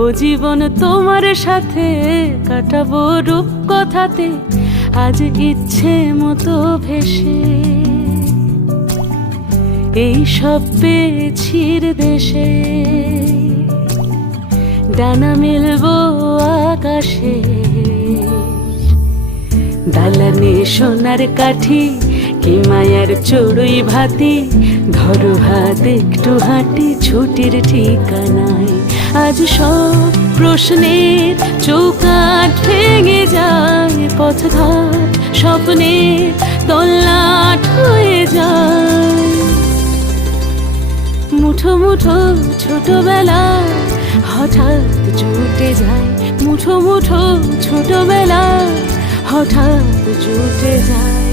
ও জীবন তোমার সাথে কাটাবো রূপকথাতে, আজ ইচ্ছে মতো ভেসে এই সব পেয়েছির দেশে। ডানা মেলবো আকাশে, দালানে সোনার কাঠি কি মায়ার চড়ুই ভাতি, ধরো হাত একটু হাঁটি ছুটির ঠিকানায়। আজ সব প্রশ্নের চৌকাঠ ভেঙে যায়, পথঘাট স্বপ্নের তল্লাট হয়ে যায়। মুঠো মুঠো ছোটবেলা হঠাৎ জুটে যায়, মুঠো মুঠো ছোটবেলা হঠাৎ জুটে যায়।